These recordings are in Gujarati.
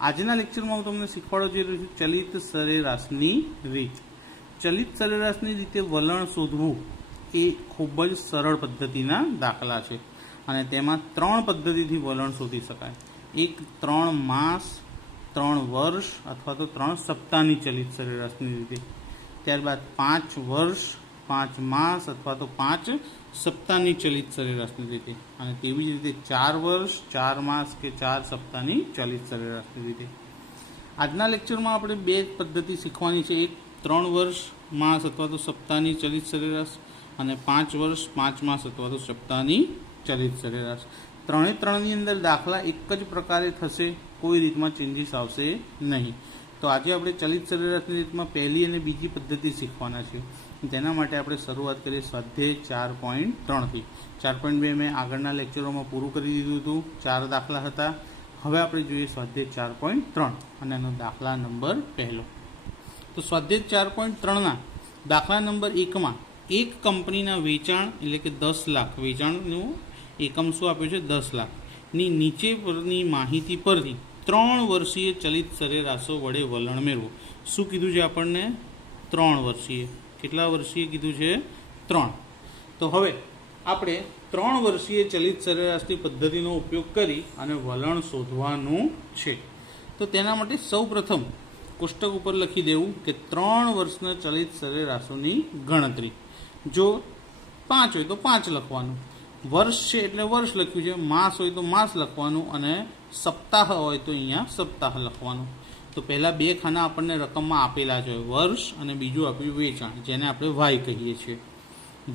આજના લેક્ચરમાં હું તમને શીખવાડવા જઈ રહ્યો છું ચલિત સરેરાશની રીત. ચલિત સરેરાશની રીતે વલણ શોધવું એ ખૂબ જ સરળ પદ્ધતિના દાખલા છે અને તેમાં 3 પદ્ધતિથી વલણ શોધી શકાય. એક 3 માસ, 3 વર્ષ અથવા તો 3 સપ્તાહની ચલિત સરેરાશની રીતે. ત્યારબાદ 5 વર્ષ, 5 માસ અથવા તો 5 સપ્તાહની ચલિત સરેરાશની રીતે, અને તેવી જ રીતે 4 વર્ષ, 4 માસ કે 4 સપ્તાહની ચલિત સરેરાશની રીતે. આજના લેક્ચરમાં આપણે 2 પદ્ધતિ શીખવાની છે. એક 3 વર્ષ માસ અથવા તો સપ્તાહની ચલિત સરેરાશ અને 5 વર્ષ 5 માસ અથવા તો સપ્તાહની ચલિત સરેરાશ. ત્રણની અંદર દાખલા એક જ પ્રકારે થશે, કોઈ રીતમાં ચેન્જીસ આવશે નહીં. તો આજે આપણે ચલિત સરેરાશની રીતમાં પહેલી અને બીજી પદ્ધતિ શીખવાના છીએ. તેના માટે આપણે શરૂઆત કરીએ સ્વાધ્યાય 4.3થી. 4.2 મેં આગળના લેક્ચરોમાં પૂરું કરી દીધું હતું. 4 દાખલા હતા. હવે આપણે જોઈએ સ્વાધ્યાય 4.3 અને એનો દાખલા નંબર પહેલો. તો સ્વાધ્યાય 4.3ના દાખલા નંબર 1માં એક કંપનીના વેચાણ એટલે કે 10 લાખ વેચાણનું એકમ શું આપ્યું છે 10 લાખની નીચે પરની માહિતી પરથી 3 વર્ષીય ચલિત સરેરાશો વડે વલણ મેળવો. શું કીધું છે આપણને? 3 વર્ષીય. કેટલા વર્ષીય કીધું છે? 3. તો હવે આપણે 3 વર્ષીય ચલિત સરેરાશની પદ્ધતિનો ઉપયોગ કરી અને વલણ શોધવાનું છે. તો તેના માટે સૌ પ્રથમ કોષ્ટક ઉપર લખી દેવું કે 3 વર્ષના ચલિત સરેરાશોની ગણતરી. જો 5 હોય તો 5 લખવાનું, વર્ષ છે એટલે વર્ષ લખ્યું છે, માસ હોય તો માસ લખવાનું અને સપ્તાહ હોય તો અહીંયા સપ્તાહ લખવાનું. તો પહેલાં 2 ખાના આપણને રકમમાં આપેલા છે, વર્ષ અને બીજું આપ્યું વેચાણ, જેને આપણે વાય કહીએ છીએ.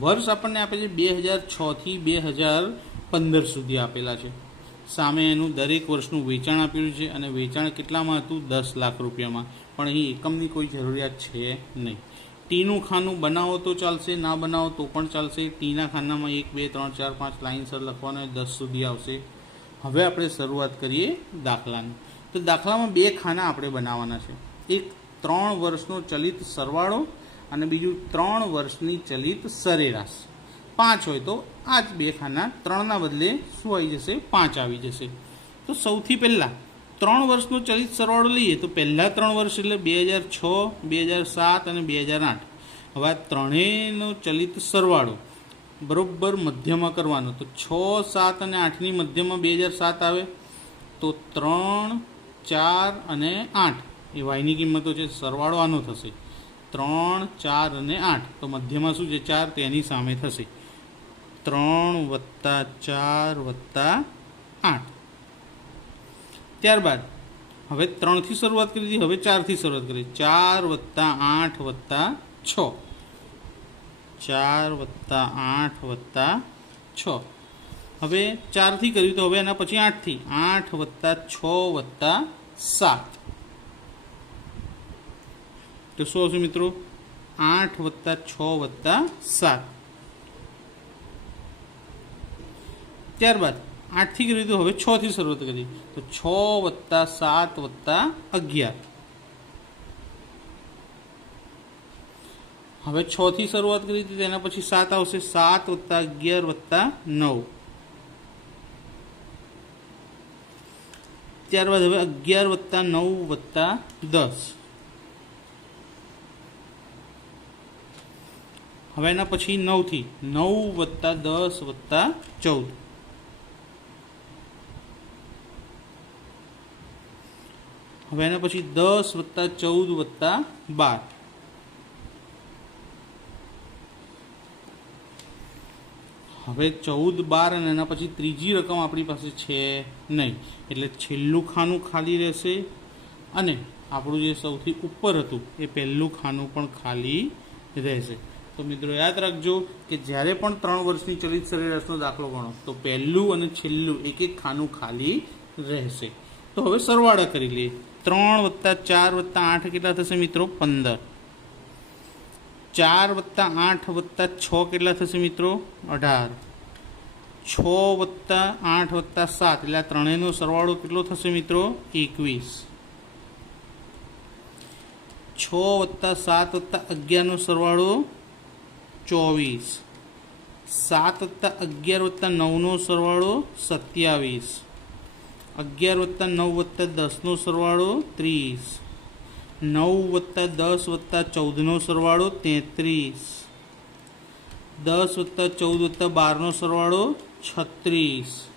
વર્ષ આપણને આપે છે 2006થી 2015 સુધી આપેલા છે. સામે એનું દરેક વર્ષનું વેચાણ આપેલું છે અને વેચાણ કેટલામાં હતું? 10 લાખ રૂપિયામાં. પણ અહીં એકમની કોઈ જરૂરિયાત છે નહીં. ટીનું ખાનું બનાવો તો ચાલશે, ના બનાવો તો પણ ચાલશે. ટીના ખાનામાં 1 2 3 4 5 લાઇનસર લખવાનો, 10 સુધી આવશે. હવે આપણે શરૂઆત કરીએ દાખલાની. તો દાખલામાં 2 ખાના આપણે બનાવવાના છે. એક 3 વર્ષનો ચલિત સરવાળો અને બીજું 3 વર્ષની ચલિત સરેરાશ. 5 હોય તો આ જ 2 ખાના, 3ના બદલે શું આવી જશે? 5 આવી જશે. તો સૌથી પહેલાં 3 વર્ષનો ચલિત સરવાળો લઈએ તો પહેલાં 3 વર્ષ એટલે 2006, 2007 અને 2008. હવે આ ત્રણેયનો ચલિત સરવાળો બરાબર મધ્યમાં કરવાનો. તો 6, 7 અને 8ની મધ્યમાં 2007 આવે. તો 3, 4 અને 8 એ વાયની કિંમતો છે. સરવાળો આનો થશે 3, 4 અને 8. તો મધ્યમાં શું છે? 4, તેની સામે થશે 3 + 4 + 8. ત્યારબાદ હવે 3થી શરૂઆત કરી દીધી, હવે 4થી શરૂઆત કરી. 4 + 8 + 6. 4 + 8 + 6. હવે 4થી કર્યું તો હવે એના પછી 8થી. 8 + 6 + 7. તો શું આવશે મિત્રો? 8 + 6 + 7. ત્યારબાદ 8થી કર્યું તો હવે 6થી શરૂઆત કરી. તો 6 + 7 + 11. હવે 6થી શરૂઆત કરી તો તેના પછી 7 આવશે. 7 + 11 + 9. ત્યારબાદ હવે 11 + 9 + 10. હવે એના પછી 9થી 9 + 10 + 14. હવે એના પછી 10 + 14 + 12. હવે 14, 12 અને એના પછી ત્રીજી રકમ આપણી પાસે છે નહીં, એટલે છેલ્લું ખાનું ખાલી રહેશે અને આપણું જે સૌથી ઉપર હતું એ પહેલું ખાનું પણ ખાલી રહેશે. તો મિત્રો યાદ રાખજો કે જ્યારે પણ 3 વર્ષની ચલિત સરેરાશનો દાખલો ગણો તો પહેલું અને છેલ્લું એક ખાનું ખાલી રહેશે. તો હવે સરવાળા કરી લઈએ. 3 + 4 + 8 કેટલા થશે મિત્રો? 15. 4 + 8 + 6 કેટલા થશે મિત્રો? 18. 6 + 8 + 7 એટલે આ ત્રણેયનો સરવાળો કેટલો થશે મિત્રો? 21. 6 + 7 + 11નો સરવાળો 24. 7 + 11 + 9નો સરવાળો 27. 11 વત્તા 9 વત્તા 10નો સરવાળો 30, 9 વત્તા 10 વત્તા 14નો સરવાળો 33, 10 વત્તા 14 વત્તા 12નો સરવાળો 36.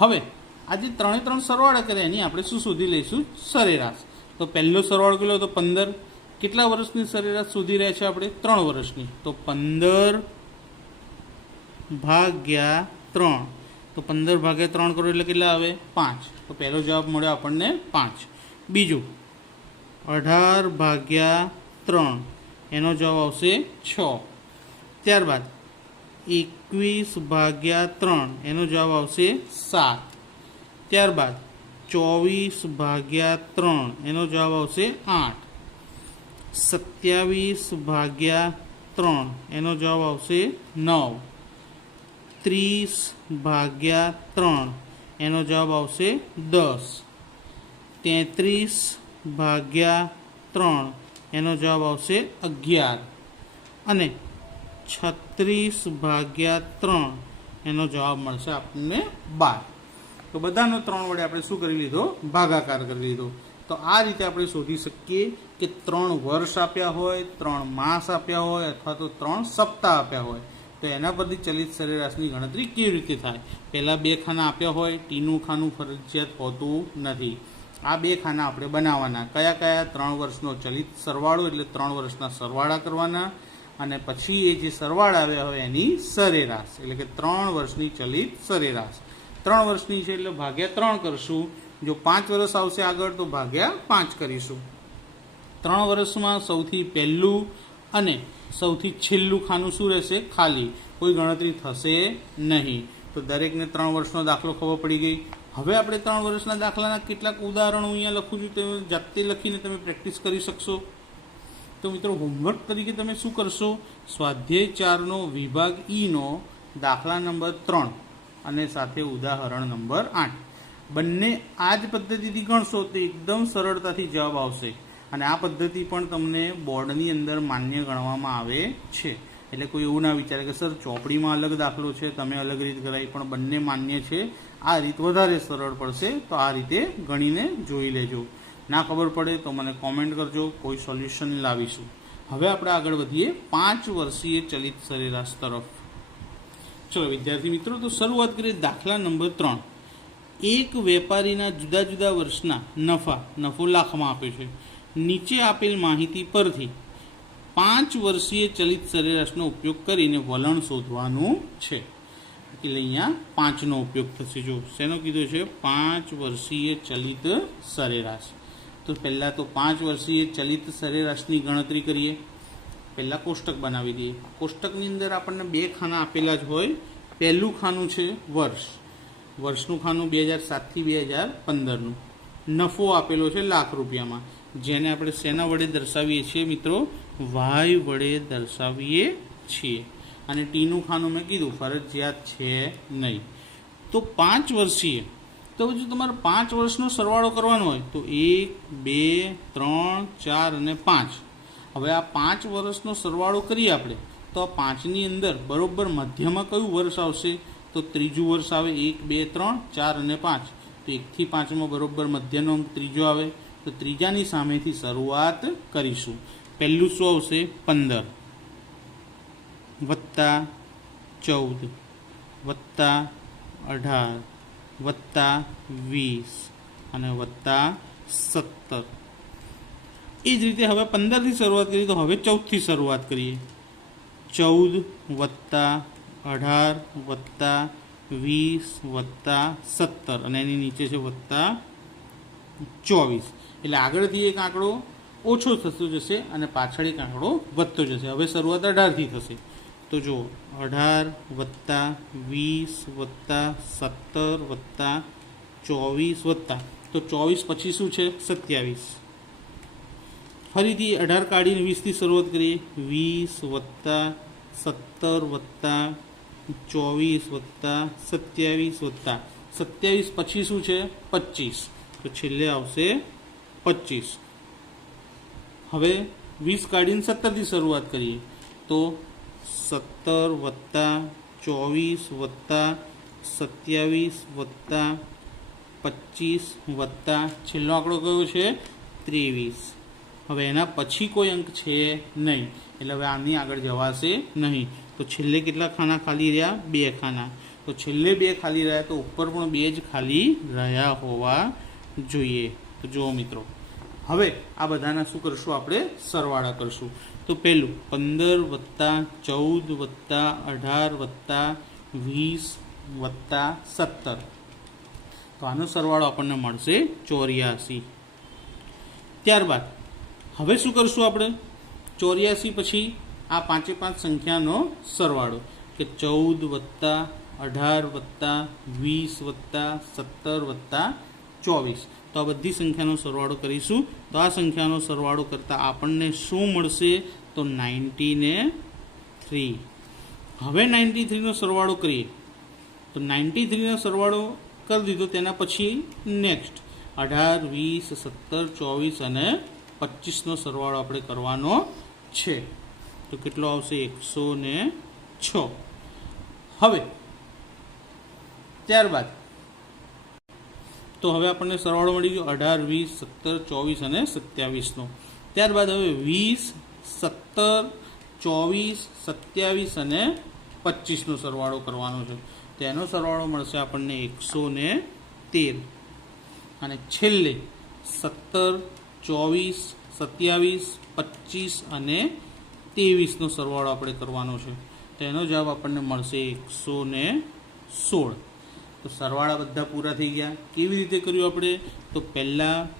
હવે આ જે ત્રણે ત્રણ સરવાળા કરે એની આપણે શું શોધી લઈશું? સરેરાશ. તો પહેલો સરવાળો કેટલો હતો? 15. કેટલા વર્ષની સરેરાશ શોધી રહ્યા છે આપણે? 3 વર્ષની. તો 15 ભાગ્યા 3. તો 15 ભાગ્યા 3 કરો એટલે કેટલા આવે? 5. તો પહેલો જવાબ મળ્યો આપણને 5. બીજું 18 ભાગ્યા 3, એનો જવાબ આવશે 6. ત્યારબાદ 21 ભાગ્યા 3, એનો જવાબ આવશે 7. ત્યારબાદ 24 ભાગ્યા 3, એનો જવાબ આવશે 8. 27 ભાગ્યા 3, એનો જવાબ આવશે 9. 30 ભાગ્યા 3, એનો જવાબ આવશે 10. 33 ભાગ્યા 3, એનો જવાબ આવશે 11. અને 36 ભાગ્યા 3, એનો જવાબ મળશે આપણને 12. તો બધાનો 3 વડે આપણે શું કરી લીધો? ભાગાકાર કરી લીધો. તો આ રીતે આપણે શોધી શકીએ કે 3 વર્ષ આપ્યા હોય, 3 માસ આપ્યા હોય અથવા તો 3 સપ્તાહ આપ્યા હોય તો એના પરથી ચલિત સરેરાશની ગણતરી કેવી રીતે થાય. પહેલાં 2 ખાના આપ્યા હોય, ટીનું ખાનું ફરજિયાત હોતું નથી. આ 2 ખાના આપણે બનાવવાના. કયા કયા? 3 વર્ષનો ચલિત સરવાળો એટલે 3 વર્ષના સરવાળા કરવાના અને પછી એ જે સરવાળા આવ્યા હોય એની સરેરાશ એટલે કે 3 વર્ષની ચલિત સરેરાશ. 3 વર્ષની છે એટલે ભાગ્યા 3 કરશું. જો 5 વર્ષ આવશે આગળ તો ભાગ્યા 5 કરીશું. 3 વર્ષમાં સૌથી પહેલું અને સૌથી છેલ્લું ખાનું શું રહેશે? ખાલી. કોઈ ગણતરી થશે નહીં. તો દરેકને 3 વર્ષનો દાખલો ખબર પડી ગઈ. હવે આપણે 3 વર્ષના દાખલાના કેટલાક ઉદાહરણો અહીંયા લખું છું, તમે જાતે લખીને તમે પ્રેક્ટિસ કરી શકશો. તો મિત્રો હોમવર્ક તરીકે તમે શું કરશો? સ્વાધ્યાય 4નો વિભાગ ઈનો દાખલા નંબર 3 અને સાથે ઉદાહરણ નંબર 8 બંને આ જ પદ્ધતિથી ગણશો તો એકદમ સરળતાથી જવાબ આવશે. અને આ પદ્ધતિ પણ તમને બોર્ડની અંદર માન્ય ગણવામાં આવે છે. એટલે કોઈ એવું ના વિચારે કે સર ચોપડીમાં અલગ દાખલો છે, તમે અલગ રીત કરાવી, પણ બંને માન્ય છે. આ રીત વધારે સરળ પડશે. તો આ રીતે ગણીને જોઈ લેજો. ના ખબર પડે તો મને કોમેન્ટ કરજો, કોઈ સોલ્યુશન લાવીશું. હવે આપણે આગળ વધીએ 5 વર્ષીય ચલિત સરેરાશ તરફ. ચલો વિદ્યાર્થી મિત્રો, તો શરૂઆત કરીએ દાખલા નંબર 3. એક વેપારીના જુદા જુદા વર્ષના નફો લાખમાં આપ્યો છે. નીચે આપેલ માહિતી પરથી 5 વર્ષીય ચલિત સરેરાશનો ઉપયોગ કરીને વલણ શોધવાનું છે. એટલે અહીંયા 5નો ઉપયોગ થશે. જો શેનો કીધો છે? 5 વર્ષીય ચલિત સરેરાશ. તો પહેલાં તો 5 વર્ષીય ચલિત સરેરાશની ગણતરી કરીએ. પહેલાં કોષ્ટક બનાવી દઈએ. કોષ્ટકની અંદર આપણને 2 ખાના આપેલા જ હોય. પહેલું ખાનું છે વર્ષ. વર્ષનું ખાનું 2007થી 2015નું. નફો આપેલો છે લાખ રૂપિયામાં, જેને આપણે શેના વડે દર્શાવીએ છીએ મિત્રો? વાય વડે દર્શાવીએ છીએ. અને ટીનું ખાનું મેં કીધું ફરજિયાત છે નહીં. તો 5 વર્ષીય, તો જો તમારે 5 વર્ષનો સરવાળો કરવાનો હોય તો 1, 2, 3, 4 અને 5. હવે આ 5 વર્ષનો સરવાળો કરીએ આપણે તો આ 5ની અંદર બરોબર મધ્યમાં કયું વર્ષ આવશે? તો ત્રીજું વર્ષ આવે. 1, 2, 3, 4 અને 5. તો 1થી 5માં બરોબર મધ્યનો અંક ત્રીજો આવે. તો ત્રીજાની સામેથી શરૂઆત કરીશું. પહેલું શું આવશે? 15 વત્તા 14 વત્તા 18 વત્તા 20 અને વત્તા 17. એ જ રીતે હવે 15થી શરૂઆત કરીએ તો હવે 14થી શરૂઆત કરીએ. 14 વત્તા 18 વત્તા 20 વત્તા 17 અને એની નીચે છે વત્તા 24. એટલે આગળથી એક આંકડો ઓછો થતો જશે અને પાછળ એક આંકડો વધતો જશે. હવે શરૂઆત 18થી થશે. તો જો 18 વત્તા 20 વત્તા 17 વત્તા 24 વત્તા, તો 24 પછી શું છે? 27. ફરીથી 18 કાઢીને 20થી શરૂઆત કરીએ. 20 વત્તા 17 વત્તા 24 વત્તા 27 વત્તા 27 પછી શું છે? 25. તો છેલ્લે આવશે 25. હવે 20 કાઢીને 17થી શરૂઆત કરીએ તો 17 વત્તા 24 વત્તા 27 વત્તા 25 વત્તા છેલ્લો આંકડો કયો છે 23. હવે એના પછી કોઈ અંક છે નહીં, એટલે હવે આની આગળ જવાશે નહીં. તો છેલ્લે કેટલા ખાના ખાલી રહ્યા? 2 ખાના. તો છેલ્લે 2 ખાલી રહ્યા, તો ઉપર પણ 2 જ ખાલી રહ્યા હોવા જોઈએ. તો જુઓ મિત્રો, હવે આ બધાના શું કરશું? આપણે સરવાળા કરશું. તો પહેલું 15 વત્તા 14 વત્તા 18 વત્તા 20 વત્તા 17. તો આનો સરવાળો આપણને મળશે 84. ત્યારબાદ હવે શું કરશું આપણે? 84 પછી આ 5 સંખ્યાનો સરવાળો, કે 14 વત્તા 18 વત્તા 20 વત્તા 17 વત્તા 24. તો આ બધી સંખ્યાનો સરવાળો કરીશું. તો આ સંખ્યાનો સરવાળો કરતાં આપણને શું મળશે? તો 93. હવે 93નો સરવાળો કરીએ. તો 93નો સરવાળો કરી દીધો, તેના પછી નેક્સ્ટ 18 20 17 24 અને 25નો સરવાળો આપણે કરવાનો છે. તો કેટલો આવશે? 106. હવે ત્યારબાદ તો હવે આપણને સરવાળો મળી ગયો 18 20 17 24 અને 27નો. ત્યારબાદ હવે 20 17 24 27 અને 25નો સરવાળો કરવાનો છે. તેનો સરવાળો મળશે આપણને 113. અને છેલ્લે 17 24 27 25 અને 23નો સરવાળો આપણે કરવાનો છે. તેનો જવાબ આપણને મળશે 116. તો સરવાળા બધા પૂરા થઈ ગયા. કેવી રીતે કર્યું આપણે? તો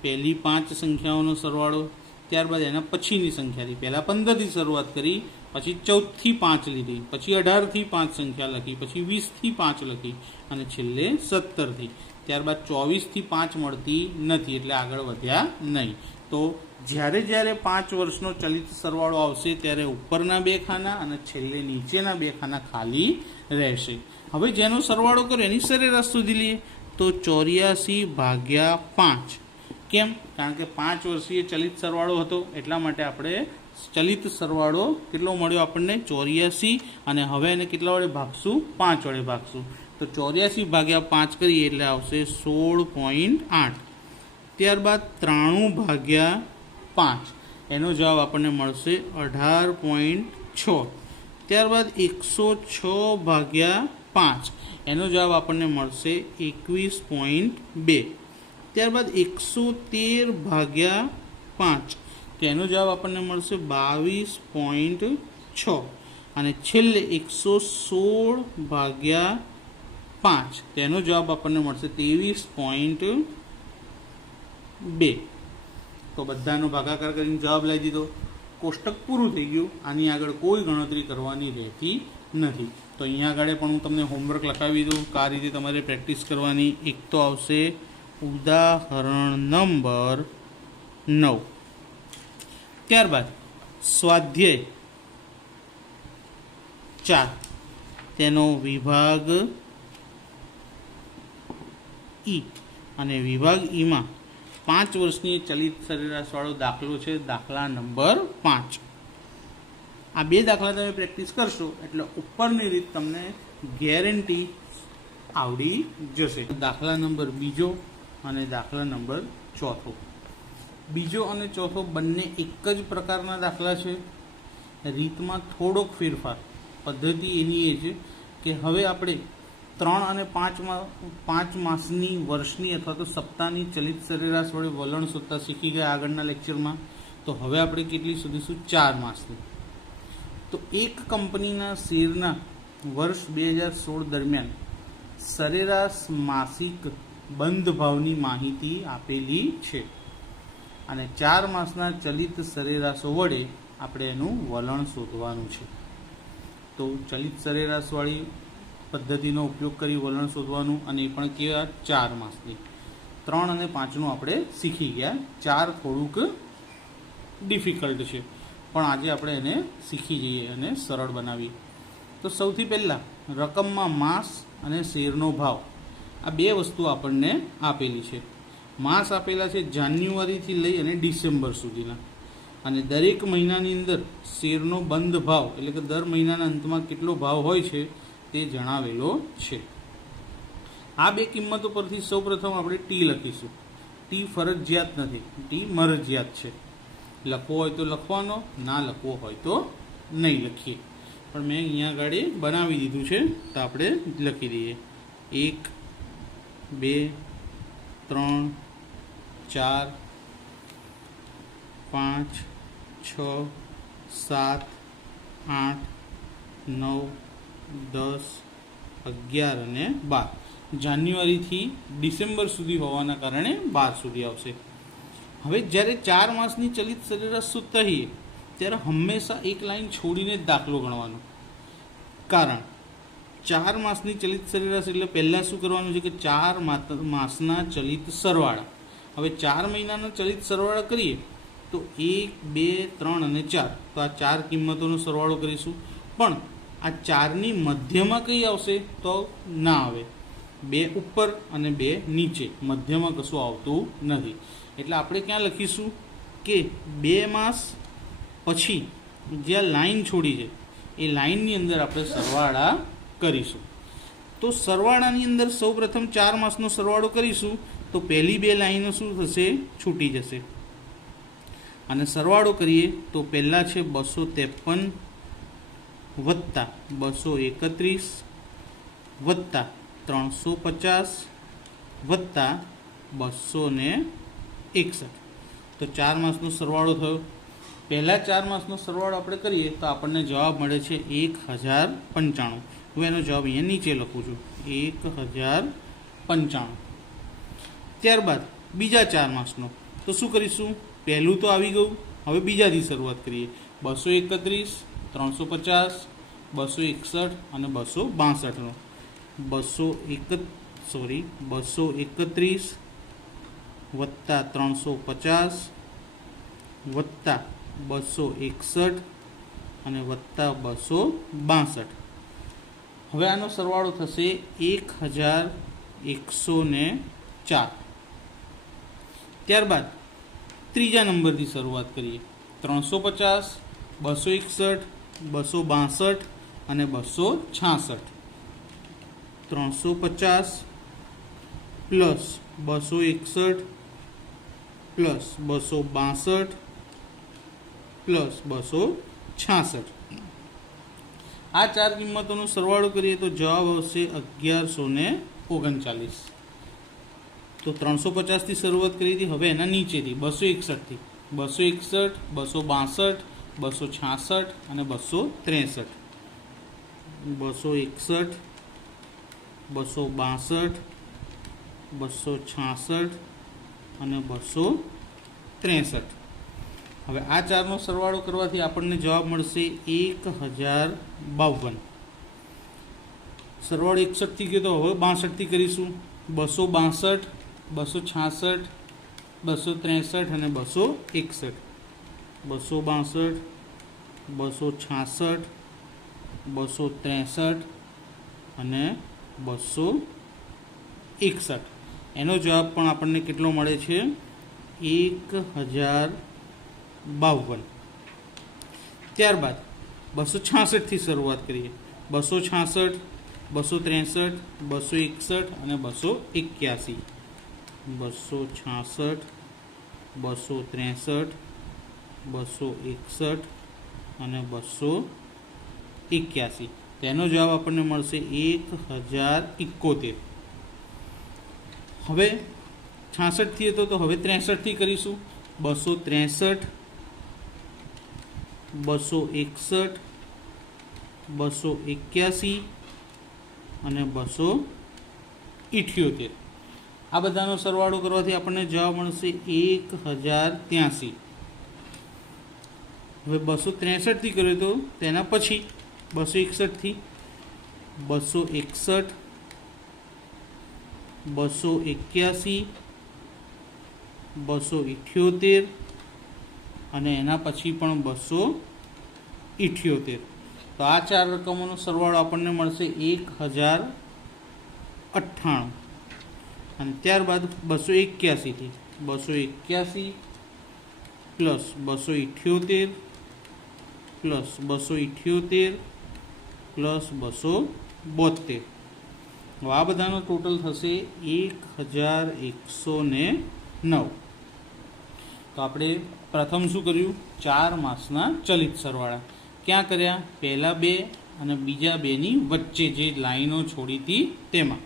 પહેલી 5 સંખ્યાઓનો સરવાળો, ત્યારબાદ એના પછીની સંખ્યાથી, પહેલાં 15થી શરૂઆત કરી, પછી 14થી 5 લીધી, પછી 18થી 5 સંખ્યા લખી, પછી 20થી 5 લખી અને છેલ્લે 17થી. ત્યારબાદ 24થી 5 મળતી નથી, એટલે આગળ વધ્યા નહીં. તો જ્યારે 5 વર્ષનો ચલિત સરવાળો આવશે ત્યારે ઉપરના 2 ખાના અને છેલ્લે નીચેના 2 ખાના ખાલી રહેશે. હવે જેનો સરવાળો કર્યો એની સરેરાશ શોધી લઈએ. તો 84/5. કેમ? કારણ કે 5 વર્ષીય ચલિત સરવાળો હતો, એટલા માટે આપણે ચલિત સરવાળો કેટલો મળ્યો આપણને? 84. અને હવે એને કેટલા વડે ભાગશું? 5 વડે ભાગશું. તો 84/5 કરીએ એટલે આવશે 16.8. ત્યારબાદ 93/5, એનો જવાબ આપણને મળશે 18.6. ત્યારબાદ 106/5, એનો જવાબ આપણને મળશે 21.2. ત્યારબાદ 113/5, તો એનો જવાબ આપણને મળશે 22.6. અને છેલ્લે 116/5, તેનો જવાબ આપણને મળશે 23.2. તો બધાનો ભાગાકાર કરીને જવાબ લઈ દીધો. કોષ્ટક પૂરું થઈ ગયું. આની આગળ કોઈ ગણતરી કરવાની રહેતી નથી. તો અહીંયા આગળ પણ હું તમને હોમવર્ક લખાવી દઉં કે આ રીતે તમારે પ્રેક્ટિસ કરવાની. એક તો આવશે ઉદાહરણ નંબર 9. ત્યારબાદ સ્વાધ્યાય 4, તેનો વિભાગ ઈ, અને વિભાગ ઈમાં 5 વર્ષની ચલિત સરેરાશવાળો દાખલો છે, દાખલા નંબર 5. આ 2 દાખલા તમે પ્રેક્ટિસ કરશો એટલે ઉપરની રીત તમને ગેરંટી આવડી જશે. દાખલા નંબર 2 અને દાખલા નંબર 4. બીજો અને ચોથો બંને એક જ પ્રકારના દાખલા છે. રીતમાં થોડોક ફેરફાર. પદ્ધતિ એની એ છે કે હવે આપણે 3 અને 5 માસની, વર્ષની અથવા તો સપ્તાહની ચલિત સરેરાશ વડે વલણ શોધતા શીખી ગયા આગળના લેક્ચરમાં. તો હવે આપણે કેટલી શોધીશું? 4 માસની. તો એક કંપનીના શેરના વર્ષ 2016 દરમિયાન સરેરાશ માસિક બંધ ભાવની માહિતી આપેલી છે અને 4 માસના ચલિત સરેરાશો વડે આપણે એનું વલણ શોધવાનું છે. તો ચલિત સરેરાશવાળી પદ્ધતિનો ઉપયોગ કરી વલણ શોધવાનું, અને એ પણ કેવા? 4 માસની. 3 અને 5નું આપણે શીખી ગયા. 4 થોડુંક ડિફિકલ્ટ છે, પણ આજે આપણે એને શીખી જઈએ અને સરળ બનાવીએ. તો સૌથી પહેલાં રકમમાં માસ અને શેરનો ભાવ, આ 2 વસ્તુ આપણને આપેલી છે. માસ આપેલા છે જાન્યુઆરીથી લઈ અને ડિસેમ્બર સુધીના, અને દરેક મહિનાની અંદર શેરનો બંધ ભાવ, એટલે કે દર મહિનાના અંતમાં કેટલો ભાવ હોય છે તે જણાવેલો છે. આ બે કિંમતો પરથી સૌપ્રથમ આપણે ટી લખીશું. ટી ફરજિયાત નથી, ટી મરજિયાત છે. લખવો હોય તો લખવાનો, ના લખવો હોય તો નહીં લખીએ. પણ મેં અહીંયા આગળ બનાવી દીધું છે તો આપણે લખી દઈએ. 1 2 3 4 5 6 7 8 9 10 11 અને 12. જાન્યુઆરીથી ડિસેમ્બર સુધી હોવાના કારણે 12 સુધી આવશે. હવે જ્યારે 4 માસની ચલિત સરેરાશ શોધતા હોઈએ ત્યારે હંમેશા એક લાઈન છોડીને જ દાખલો ગણવાનો. કારણ 4 માસની ચલિત સરેરાશ એટલે પહેલાં શું કરવાનું છે કે 4 માસના ચલિત સરવાળા. હવે 4 મહિનાના ચલિત સરવાળા કરીએ તો 1 2 3 અને 4, તો આ 4 કિંમતોનો સરવાળો કરીશું. પણ આ 4ની મધ્યમાં કઈ આવશે તો ના આવે. 2 ઉપર અને 2 નીચે, મધ્યમાં કશું આવતું નથી. એટલે આપણે ક્યાં લખીશું કે 2 માસ પછી જ્યાં લાઈન છોડી છે એ લાઈનની અંદર આપણે સરવાળા કરીશું. તો સરવાળાની અંદર સૌપ્રથમ 4 માસનો સરવાળો કરીશું તો પહેલી 2 લાઈનો શું થશે, છૂટી જશે. અને સરવાળો કરીએ તો પહેલાં છે 253 વત્તા 231 વત્તા 350 વત્તા 261. તો 4 માસનો સરવાળો થયો. પહેલાં 4 માસનો સરવાળો આપણે કરીએ તો આપણને જવાબ મળે છે 1095. હું એનો જવાબ અહીંયા નીચે લખું છું, 1095. ત્યારબાદ બીજા 4 માસનો તો શું કરીશું, પહેલું તો આવી ગયું, હવે બીજાથી શરૂઆત કરીએ. 231 350 261 અને 262નો. 231 વત્તા 350 વત્તા 261 અને વત્તા 262. હવે આનો સરવાળો થશે 1104. ત્યારબાદ ત્રીજા નંબરથી શરૂઆત કરીએ. 350 261 262 અને 266. 350 પ્લસ 261 પ્લસ 262 પ્લસ 266. આ 4 કિંમતોનો સરવાળો કરીએ તો જવાબ આવશે 1139. તો 350થી શરૂઆત કરી હતી, હવે એના નીચેથી 261થી. 261 262 266 અને 263. 261 262 266 અને 263. હવે આ 4નો સરવાળો કરવાથી આપણને જવાબ મળશે 1052. સરવાળો 61થી ગયો તો હવે 62થી કરીશું. 262 266 263 અને 261. 262 266 263 અને 261. એનો જવાબ પણ આપણને કેટલો મળે છે, 1052. ત્યારબાદ 266થી શરૂઆત કરીએ. 266 263 261 અને 281. 266 263 261 અને 281. તેનો જવાબ આપણને મળશે 1071. હવે 66થી હતો તો હવે 63થી કરીશું. 263 261 281 અને 278. આ બધાનો સરવાળો કરવાથી આપણને જવાબ મળશે 1083. હવે 263થી કર્યો તો તેના પછી 261થી 261 281 278 અને એના પછી પણ 278. તો આ 4 રકમોનો સરવાળો આપણને મળશે 1098. અને ત્યારબાદ 281થી 281 પ્લસ 278 પ્લસ 278 પ્લસ 272. આ બધાનો ટોટલ થશે 1109. તો આપણે પ્રથમ શું કર્યું? 4 માસના ચલિત સરવાળા ક્યાં કર્યા? પહેલા 2 અને બીજા 2ની વચ્ચે જે લાઈનો છોડી હતી તેમાં.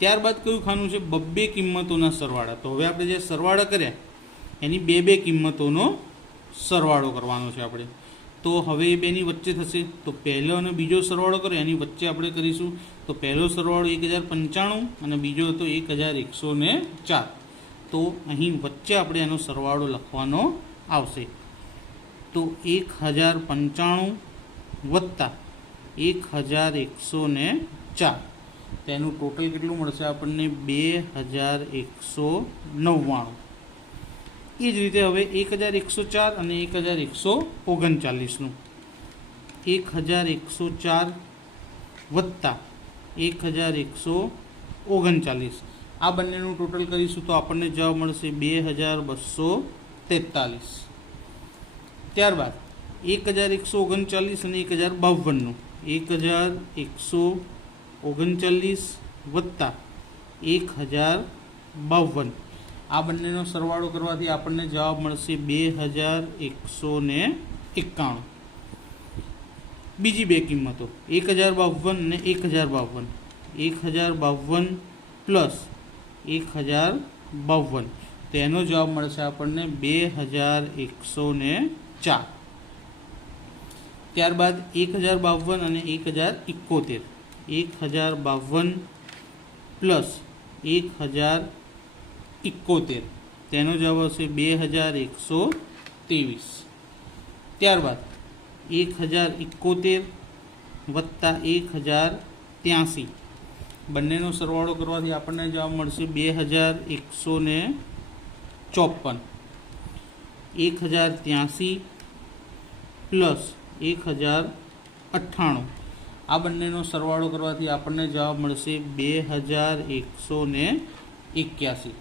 ત્યારબાદ કયું ખાનું છે? બબ્બે કિંમતોના સરવાળા. તો હવે આપણે જે સરવાળા કર્યા એની 2 કિંમતોનો સરવાળો કરવાનો છે આપણે. તો હવે એ બેની વચ્ચે થશે. તો પહેલો અને બીજો સરવાળો કરો એની વચ્ચે આપણે કરીશું. તો પહેલો સરવાળો 1095 અને બીજો હતો 1104. તો અહીં વચ્ચે આપણે એનો સરવાળો લખવાનો આવશે. તો 1095 વત્તા 1104, તેનું ટોટલ કેટલું મળશે આપણને? 2199. એ જ રીતે હવે 1104 અને 1139નું 1104 વત્તા 1139 આ બંનેનું ટોટલ કરીશું તો આપણને જવાબ મળશે 2243. ત્યારબાદ 1139 અને 1052નું 1139 વત્તા 1052 આ બંનેનો સરવાળો કરવાથી આપણને જવાબ મળશે 2191. બીજી 2 કિંમતો 1052 અને 1052, 1052 પ્લસ 1052, તેનો જવાબ મળશે આપણને 2104. ત્યારબાદ 1052 અને 1071, 1052 પ્લસ 1071, તેનો જવાબ આવશે 2123. ત્યારબાદ 1071 વત્તા 1083 બંનેનો સરવાળો કરવાથી આપણને જવાબ મળશે 2154. 1083 પ્લસ 1098 આ બંનેનો સરવાળો કરવાથી આપણને જવાબ મળશે 2181.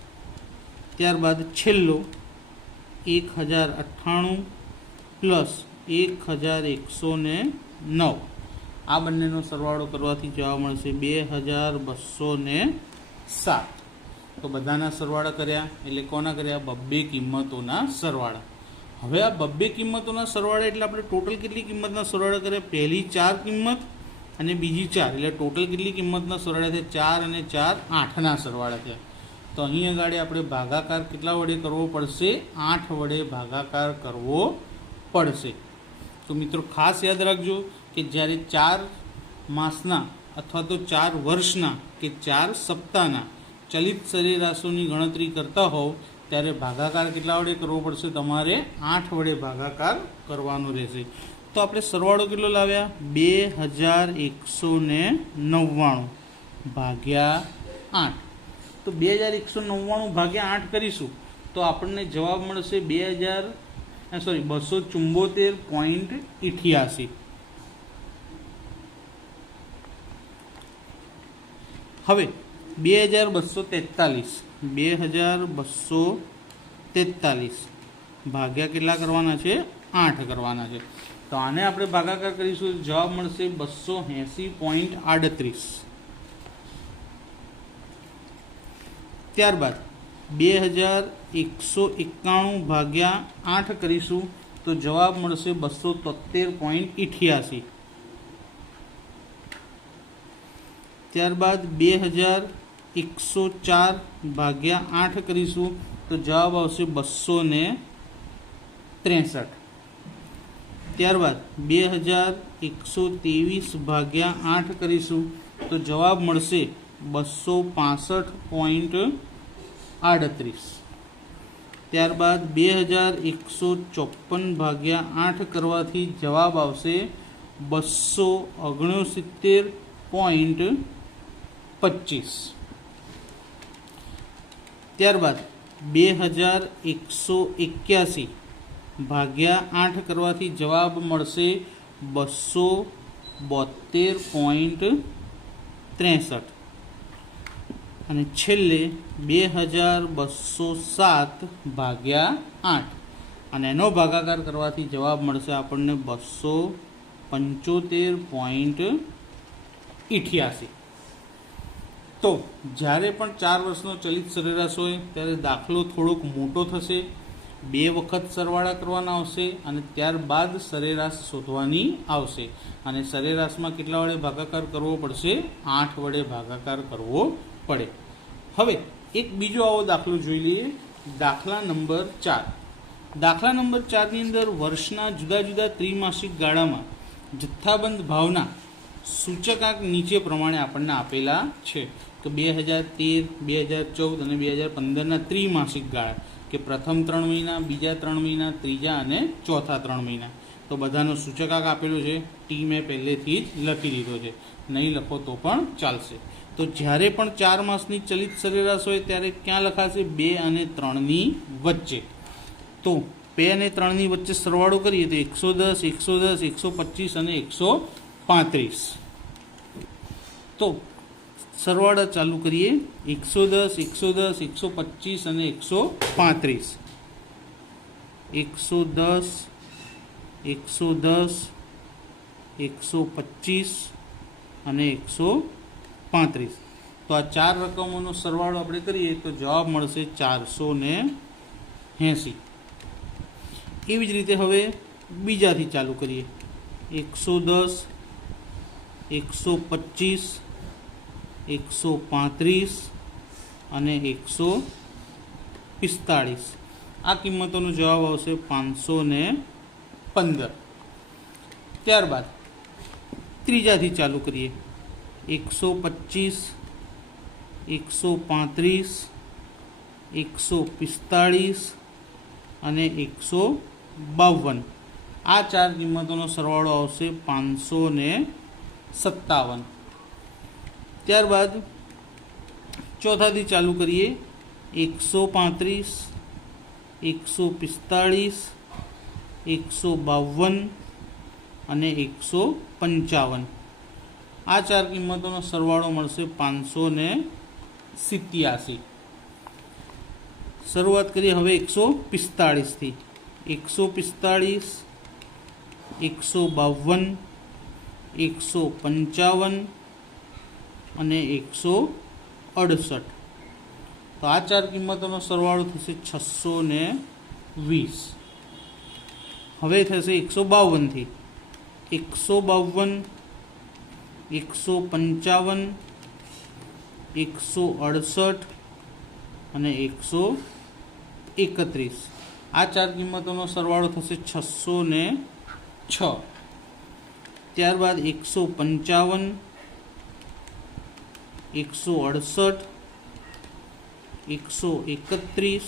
ત્યારબાદ છેલ્લો 1098 પ્લસ 1109 આ બંનેનો સરવાળો કરવાથી જવાબ મળશે 2207. તો બધાના સરવાળા કર્યા એટલે કોના કર્યા? બબ્બે કિંમતોના સરવાળા. હવે આ બબ્બે કિંમતોના સરવાળા એટલે આપણે ટોટલ કેટલી કિંમતના સરવાળા કર્યા? પહેલી 4 કિંમત અને બીજી 4, એટલે ટોટલ કેટલી કિંમતના સરવાળા થયા? 4 અને 4 8ના સરવાળા થયા. તો અહીં આગળ આપણે ભાગાકાર કેટલા વડે કરવો પડશે? 8 વડે ભાગાકાર કરવો પડશે. તો મિત્રો ખાસ યાદ રાખજો કે જ્યારે 4 માસના અથવા તો 4 વર્ષના કે 4 સપ્તાહના ચલિત સરેરાશોની ગણતરી કરતા હોવ ત્યારે ભાગાકાર કેટલા વડે કરવો પડશે? તમારે 8 વડે ભાગાકાર કરવાનો રહેશે. તો આપણે સરવાળો કેટલો લાવ્યા? 2199 ભાગ્યા 8. તો 2199 ભાગ્યા 8 કરીશું તો આપણને જવાબ મળશે 274.88. હવે 2243 ભાગ્યા કેટલા કરવાના છે? 8 કરવાના છે. તો આને આપણે ભાગાકાર કરીશું જવાબ મળશે 280.38. ત્યારબાદ 2191 ભાગ્યા 8 કરીશું તો જવાબ મળશે 273.88. ત્યારબાદ 2104 ભાગ્યા 8 કરીશું તો જવાબ આવશે 263. ત્યારબાદ 2123 ભાગ્યા 8 કરીશું તો જવાબ મળશે 265.38. ત્યારબાદ 2154 ભાગ્યા 8 કરવાથી જવાબ આવશે 269.25. ત્યારબાદ 2181 ભાગ્યા 8 કરવાથી જવાબ મળશે 272.63. અને છેલ્લે 2207 ભાગ્યા 8 અને એનો ભાગાકાર કરવાથી જવાબ મળશે આપણને 275.88. તો જ્યારે પણ 4 વર્ષનો ચલિત સરેરાશ હોય ત્યારે દાખલો થોડોક મોટો થશે, 2 વખત સરવાળા કરવાના આવશે અને ત્યારબાદ સરેરાશ શોધવાની આવશે. અને સરેરાશમાં કેટલા વડે ભાગાકાર કરવો પડશે? 8 વડે ભાગાકાર કરવો પડે. હવે એક બીજો આવો દાખલો જોઈ લઈએ. દાખલા નંબર 4. દાખલા નંબર 4ની અંદર વર્ષના જુદા જુદા ત્રિમાસિક ગાળામાં જથ્થાબંધ ભાવના સૂચકાંક નીચે પ્રમાણે આપણને આપેલા છે. તો 2013, 2014 અને 2015ના ત્રિમાસિક ગાળા, કે પ્રથમ 3 મહિના, બીજા 3 મહિના, ત્રીજા અને ચોથા 3 મહિના. તો બધાનો સૂચકાંક આપેલો છે. ટી મેં પહેલેથી જ લખી દીધો છે, નહીં લખો તો પણ ચાલશે. તો જ્યારે પણ 4 માસની ચલિત સરેરાશ હોય ત્યારે ક્યાં લખાશે? 2 અને 3ની વચ્ચે. તો 2 અને 3ની વચ્ચે સરવાળો કરીએ તો 110, 110, 125 અને 135. તો સરવાળા ચાલુ કરીએ. 110, 110, 125 અને 135. 110, 110, 125 અને 135. તો આ 4 રકમોનો સરવાળો આપણે કરીએ તો જવાબ મળશે 480. એવી જ રીતે હવે બીજાથી ચાલુ કરીએ. 110, 125, 135 અને 145. આ કિંમતોનો જવાબ આવશે 515. ત્યારબાદ ત્રીજાથી ચાલુ કરીએ. 125, 135, 145 અને 152. આ 4 કિંમતોનો સરવાળો આવશે 557. ત્યારબાદ ચોથાથી ચાલુ કરીએ. 135, 145, 152 અને 155. આ 4 કિંમતોનો સરવાળો મળશે 587. શરૂઆત કરીએ હવે 145થી. 145, 152, 155 અને 168. તો આ 4 કિંમતોનો સરવાળો થશે 620. હવે થશે 152થી. 152, 155, 168 અને 131. આ 4 કિંમતોનો સરવાળો થશે 606. ત્યારબાદ 155, 168, 131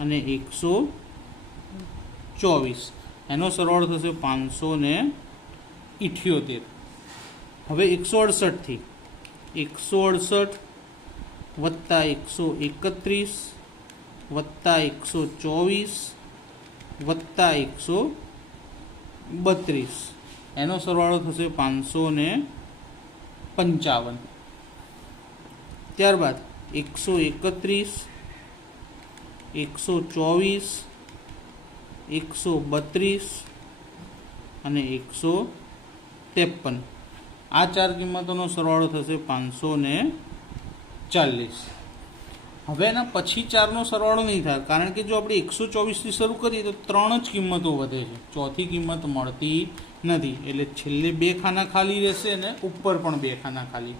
અને 124. એનો સરવાળો થશે 578. હવે 168થી. 168 વત્તા 131 વત્તા 124 વત્તા 132. એનો સરવાળો થશે 555. ત્યારબાદ 131, 124, 132 અને 153. આ 4 કિંમતોનો સરવાળો થશે 540. હવે એના પછી 4નો સરવાળો નહીં થાય, કારણ કે જો આપણે 124થી શરૂ કરીએ તો 3 જ કિંમતો વધે છે, ચોથી કિંમત મળતી નથી. એટલે છેલ્લે 2 ખાના ખાલી રહેશે અને ઉપર પણ 2 ખાના ખાલી.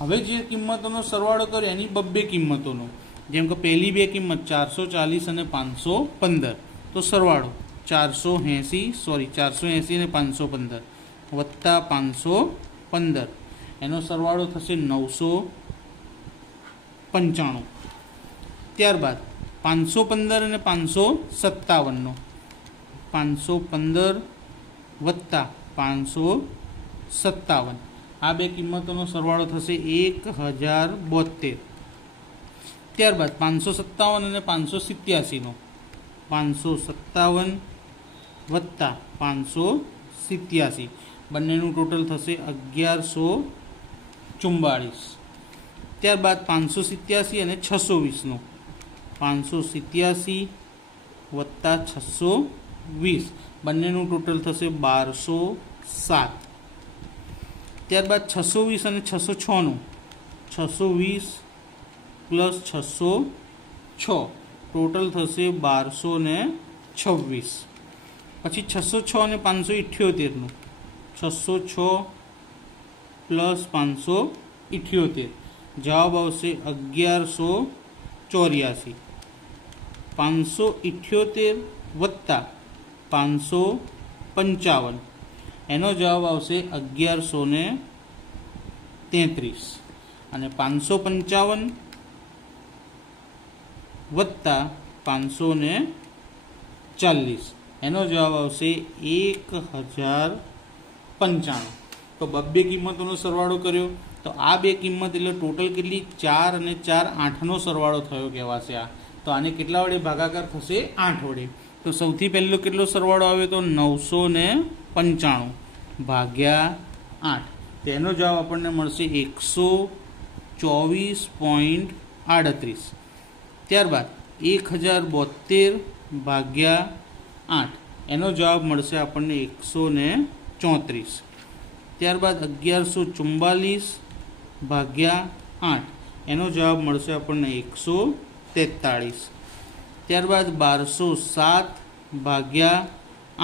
હવે જે કિંમતોનો સરવાળો કર્યો એની 2 કિંમતોનો, જેમ કે પહેલી 2 કિંમત 440 અને 515. તો સરવાળો 480 અને 515 વત્તા 515. એનો સરવાળો થશે 995. ત્યારબાદ 515 અને 557નો 515 વત્તા 557. આ 2 કિંમતોનો સરવાળો થશે 1072. ત્યારબાદ 557 અને 587નો 557 વત્તા 587. બંનેનું ટોટલ થશે 1144. ત્યારબાદ 587 અને 620નો 587 વત્તા 620. બંનેનું ટોટલ થશે 1207. ત્યારબાદ 620 અને 606નું 620 પ્લસ 606 ટોટલ થશે 1226. પછી 606 અને 578નું 606 પ્લસ 578 જવાબ આવશે 1184. 578 વત્તા 555 એનો જવાબ આવશે 1133. અને 555 વત્તા 540 એનો જવાબ આવશે 1095. તો બબ્બે કિંમતોનો સરવાળો કર્યો તો આ બે કિંમત એટલે ટોટલ કેટલી 4 અને 4 8નો સરવાળો થયો કહેવાશે. આ તો આને કેટલા વડે ભાગાકાર થશે 8 વડે. તો સૌથી પહેલો કેટલો સરવાળો આવ્યો તો 995 ભાગ્યા 8. તેનો જવાબ આપણને મળશે 124.38. ત્યારબાદ 1072 ભાગ્યા 8 એનો જવાબ મળશે આપણને 134. ત્યારબાદ 1144 ભાગ્યા 8 એનો જવાબ મળશે આપણને 143. ત્યારબાદ 1207 ભાગ્યા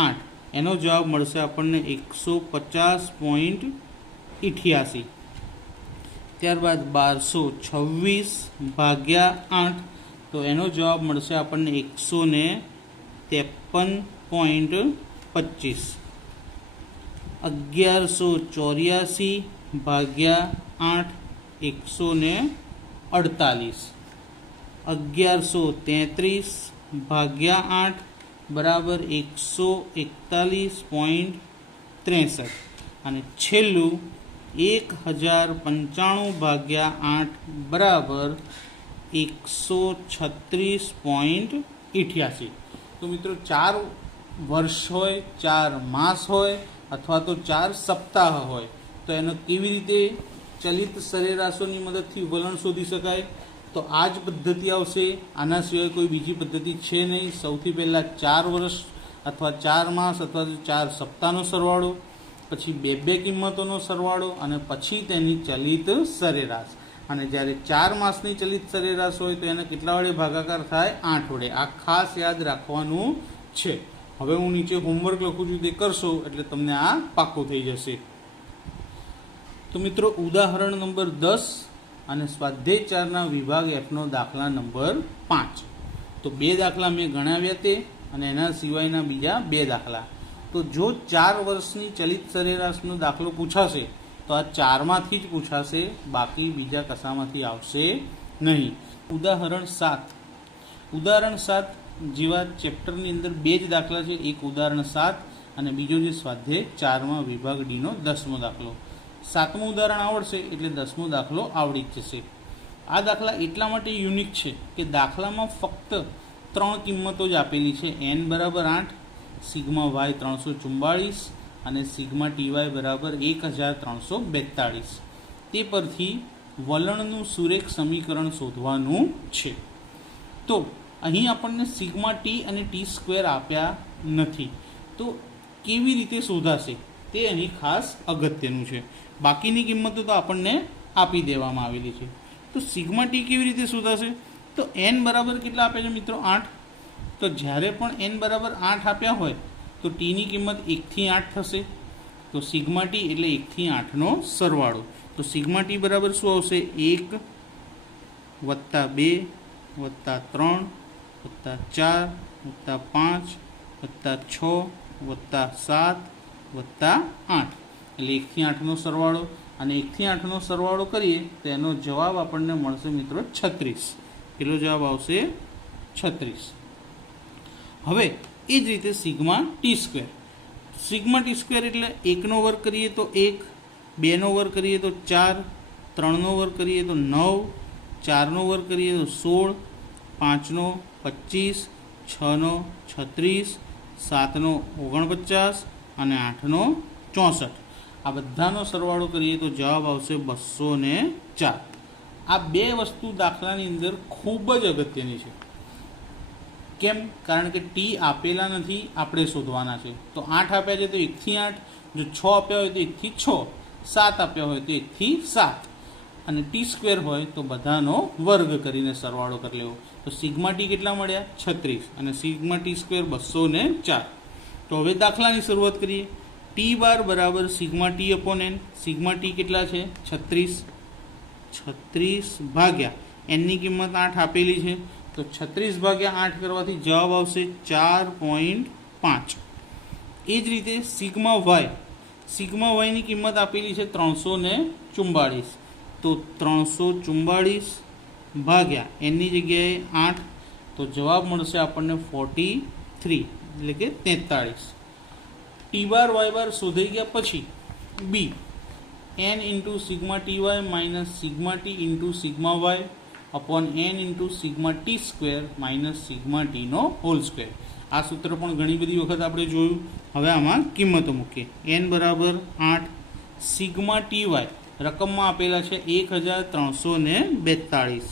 8 એનો જવાબ મળશે આપણને 150.88. ત્યારબાદ 1226 ભાગ્યા 8 તો એનો જવાબ મળશે આપણને 153.25. 1184 ભાગ્યા 8 148. 1133 ભાગ્યા 8 બરાબર 141.63. અને છેલ્લું 1095 ભાગ્યા 8 બરાબર 136.88. તો મિત્રો 4 વર્ષ હોય, 4 માસ હોય અથવા તો 4 સપ્તાહ હોય તો એનો કેવી રીતે ચલિત સરેરાશોની મદદથી વલણ શોધી શકાય? તો આ જ પદ્ધતિ આવશે. આના સિવાય કોઈ બીજી પદ્ધતિ છે નહીં. સૌથી પહેલાં 4 વર્ષ અથવા 4 માસ અથવા તો 4 સપ્તાહનો સરવાળો, પછી બે કિંમતોનો સરવાળો અને પછી તેની ચલિત સરેરાશ. અને જ્યારે 4 માસની ચલિત સરેરાશ હોય તો એને કેટલા વડે ભાગાકાર થાય? 8 વડે. આ ખાસ યાદ રાખવાનું છે. હવે હું નીચે હોમવર્ક લખું છું, તે કરશો એટલે તમને આ પાક્કું થઈ જશે. તો મિત્રો ઉદાહરણ નંબર 10 અને સ્વાધ્યાય 4ના વિભાગ Fનો દાખલા નંબર 5. તો 2 દાખલા મેં ગણાવ્યા તે અને એના સિવાયના બીજા 2 દાખલા. તો જો 4 વર્ષની ચલિત સરેરાશનો દાખલો પૂછાશે તો આ 4માંથી જ પૂછાશે, બાકી બીજા કશામાંથી આવશે નહીં. ઉદાહરણ 7 જેવા ચેપ્ટરની અંદર 2 જ દાખલા છે. એક ઉદાહરણ 7 અને બીજો જે સ્વાધ્યાય 4માં વિભાગ ડીનો 10મો દાખલો. 7મું ઉદાહરણ આવડશે એટલે 10મો દાખલો આવડી જ જશે. આ દાખલા એટલા માટે યુનિક છે કે દાખલામાં ફક્ત 3 કિંમતો જ આપેલી છે. n બરાબર 8, સિગ્મા વાય 344 અને સિગ્મા ટીવાય બરાબર 1342. તે પરથી વલણનું સુરેખ સમીકરણ શોધવાનું છે. તો અહીં આપણને સિગ્મા ટી અને ટી સ્ક્વેર આપ્યા નથી, તો કેવી રીતે શોધાશે તે અહીં ખાસ અગત્યનું છે. બાકીની કિંમતો તો આપણને આપી દેવામાં આવેલી છે. તો સિગ્મા ટી કેવી રીતે શોધાશે? તો n બરાબર કેટલા આપ્યા છે મિત્રો? 8. તો જ્યારે પણ n બરાબર 8 આપ્યા હોય તો ટીની કિંમત 1 થી 8 થશે. તો સિગ્મા ટી એટલે 1 થી 8નો સરવાળો. તો સિગ્મા ટી બરાબર શું આવશે? 1 વત્તા 2 વત્તા 3 વત્તા 4 વત્તા 5 વત્તા 6 વત્તા 7 વત્તા 8 એટલે 1 થી 8નો સરવાળો. અને 1 થી 8નો સરવાળો કરીએ તો એનો જવાબ આપણને મળશે મિત્રો 36. કેટલો જવાબ આવશે? 36. હવે એ જ રીતે sigma t square. Sigma t square એટલે 1નો વર્ગ કરીએ તો 1, 2નો વર્ગ કરીએ તો 4, 3નો વર્ગ કરીએ તો 9, 4નો વર્ગ કરીએ તો 16, 5નો 25, 6નો 36, 7નો 49 અને 8નો 64. આ બધાનો સરવાળો કરીએ તો જવાબ આવશે 204. આ 2 વસ્તુ દાખલાની અંદર ખૂબ જ અગત્યની છે. કેમ? કારણ કે ટી આપેલા નથી, આપણે શોધવાના છે. તો 8 આપ્યા છે તો 1 થી 8, જો 6 આપ્યા હોય તો 1 થી 6, 7 આપ્યા હોય તો 1 થી 7. અને ટી સ્ક્વેર હોય તો બધાનો વર્ગ કરીને સરવાળો કરી લેવો. તો સિગ્મા ટી કેટલા મળ્યા? 36 અને સિગ્મા ટી સ્ક્વેર 204. તો હવે દાખલાની શરૂઆત કરીએ. ટી બાર બરાબર sigma T upon N. Sigma T કેટલા છે? 36 ભાગ્યા એનની કિંમત 8 આપેલી છે, તો 36 ભાગ્યા 8 કરવાથી જવાબ આવશે 4.5. એ જ રીતે સિગ્મા વાયની કિંમત આપેલી છે 344, તો 344 ભાગ્યા એનની જગ્યાએ 8, તો જવાબ મળશે આપણને 43 એટલે કે 43. ટી બાર વાય બાર શોધાઈ ગયા પછી b n into sigma t y minus sigma t into sigma y upon n into sigma t square minus sigma ટીનો હોલ સ્ક્વેર. આ સૂત્ર પણ ઘણી બધી વખત આપણે જોયું. હવે આમાં કિંમતો મૂકીએ. n બરાબર 8, સિગ્મા ટી વાય રકમમાં આપેલા છે 1342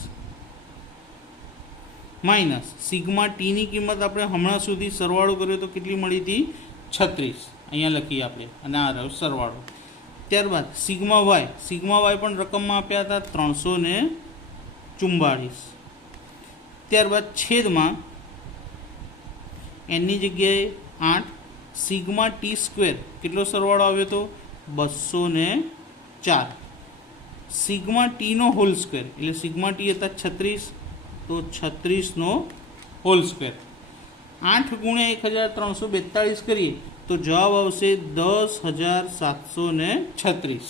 માઇનસ સિગ્મા ટીની કિંમત આપણે હમણાં સુધી સરવાળો કર્યો તો કેટલી મળી હતી? 36. અહીંયા લખીએ આપણે અને આ રહ્યો સરવાળો. ત્યારબાદ સિગ્મા વાય પણ રકમમાં આપ્યા હતા 344. ત્યારબાદ છેદમાં એનની જગ્યાએ 8, સિગ્મા ટી સ્ક્વેર કેટલો સરવાળો આવ્યો હતો? 204. સિગ્મા ટીનો હોલ સ્ક્વેર એટલે સિગ્મા ટી હતા 36, તો 36નો હોલ સ્ક્વેર. 8 ગુણ્યા 1342 કરીએ તો જવાબ આવશે 10,736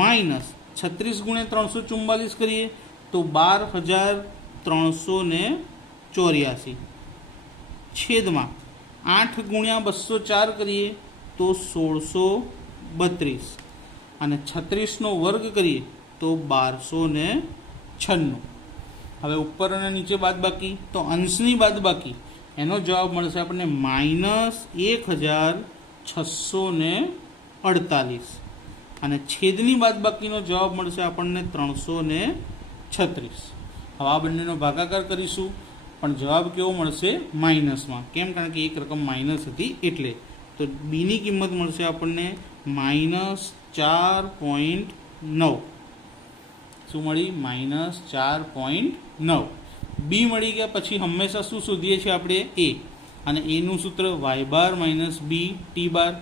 માઇનસ 36 ગુણ્યા 344 કરીએ તો 12,384 છેદમાં 8 ગુણ્યા 204 કરીએ તો 1632 અને 36નો વર્ગ કરીએ તો 1296. હવે ઉપર અને નીચે બાદબાકી, તો અંશની બાદબાકી એનો જવાબ મળશે આપણને -1648 અને છેદની બાદબાકીનો જવાબ મળશે આપણને 336. હવે આ બંનેનો ભાગાકાર કરીશું પણ જવાબ કેવો મળશે? માઇનસમાં. કેમ? કારણ કે એક રકમ માઇનસ હતી એટલે. તો બીની કિંમત મળશે આપણને -4.9. શું મળી? -4.9. બી મળી ગયા પછી હંમેશા શું શોધીએ છીએ આપણે? એ. અને એનું સૂત્ર વાય બાર માઇનસ બી ટી બાર.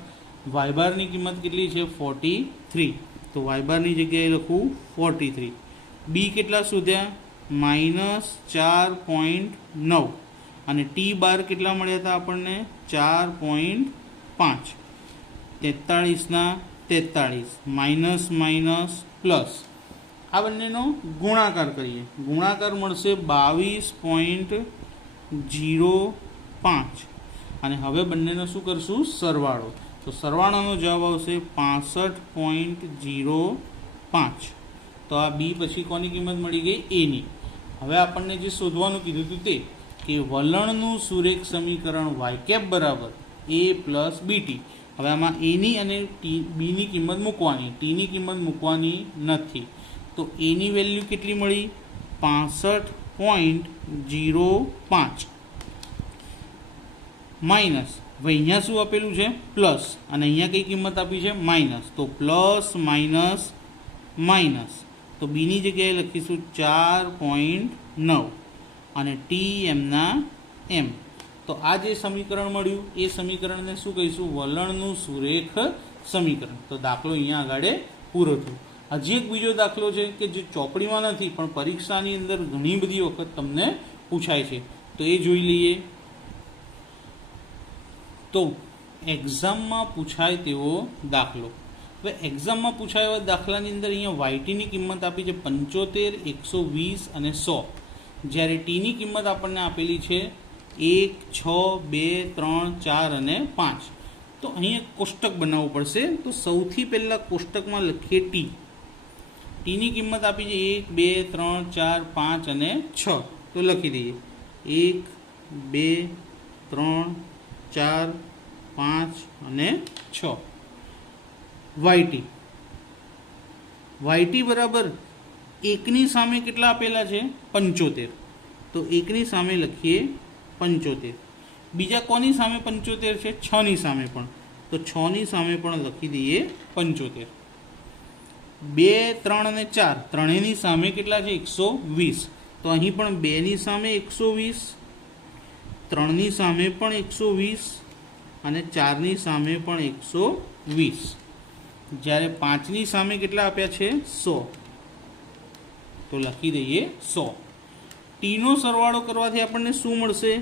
વાય બારની કિંમત કેટલી છે? 43. તો વાય બારની જગ્યાએ લખું 43. બી કેટલા શોધ્યા? -4.9 અને ટી બાર કેટલા મળ્યા હતા આપણને? 4.5. 43 માઇનસ માઇનસ પ્લસ. આ બંનેનો ગુણાકાર કરીએ. ગુણાકાર મળશે 22.05 અને હવે બંનેનો શું કરશું? સરવાળો. તો સરવાળાનો જવાબ આવશે 65.05. તો આ બી પછી કોની કિંમત મળી ગઈ? એની. હવે આપણને જે શોધવાનું કીધું હતું તે કે વલણનું સુરેખ સમીકરણ વાય કેપ બરાબર એ પ્લસ બીટી. હવે આમાં એની અને બીની કિંમત મૂકવાની, ટીની કિંમત મૂકવાની નથી. તો એની વેલ્યુ કેટલી મળી? 65.05 માઇનસ અહીંયા શું આપેલું છે? પ્લસ. અને અહીંયા કઈ કિંમત આપી છે? માઇનસ. તો પ્લસ માઇનસ માઇનસ. તો બીની જગ્યાએ લખીશું 4.9 અને ટી એમના એમ. તો આ જે સમીકરણ મળ્યું એ સમીકરણને શું કહીશું? વલણનું સુરેખ સમીકરણ. તો દાખલો અહીંયા આગળ પૂરો થયો. હજી એક બીજો દાખલો છે કે જે ચોપડીમાં નથી પણ પરીક્ષાની અંદર ઘણી બધી વખત તમને પૂછાય છે, તો એ જોઈ લઈએ. તો એક્ઝામમાં પૂછાય તેવો દાખલો. હવે એક્ઝામમાં પૂછાય એવા દાખલાની અંદર અહીંયા વાયટીની કિંમત આપી છે 75, 120 અને 100, જ્યારે ટીની કિંમત આપણને આપેલી છે 1, 6, 2, 3, 4 અને 5. તો અહીંયા કોષ્ટક બનાવવું પડશે. તો સૌથી પહેલાં કોષ્ટકમાં લખીએ ટી. ટીની કિંમત આપી છે 1, 2, 3, 4, 5 અને 6. તો લખી દઈએ 1, 2, 3, 4, 5 અને 6. વાયટી બરાબર એકની સામે કેટલા આપેલા છે? 75. તો એકની સામે લખીએ 75. બીજા કોની સામે 75 છે? 6ની સામે પણ. તો 6ની સામે પણ લખી દઈએ 75. 2, 3 અને 4 ત્રણેયની સામે કેટલા છે? 120. તો અહીં પણ 2ની સામે 120, 3ની સામે પણ 120 અને 4ની સામે પણ 120. જ્યારે 5ની સામે કેટલા આપ્યા છે? 100. તો લખી દઈએ 100. ટીનો સરવાળો કરવાથી આપણને શું મળશે?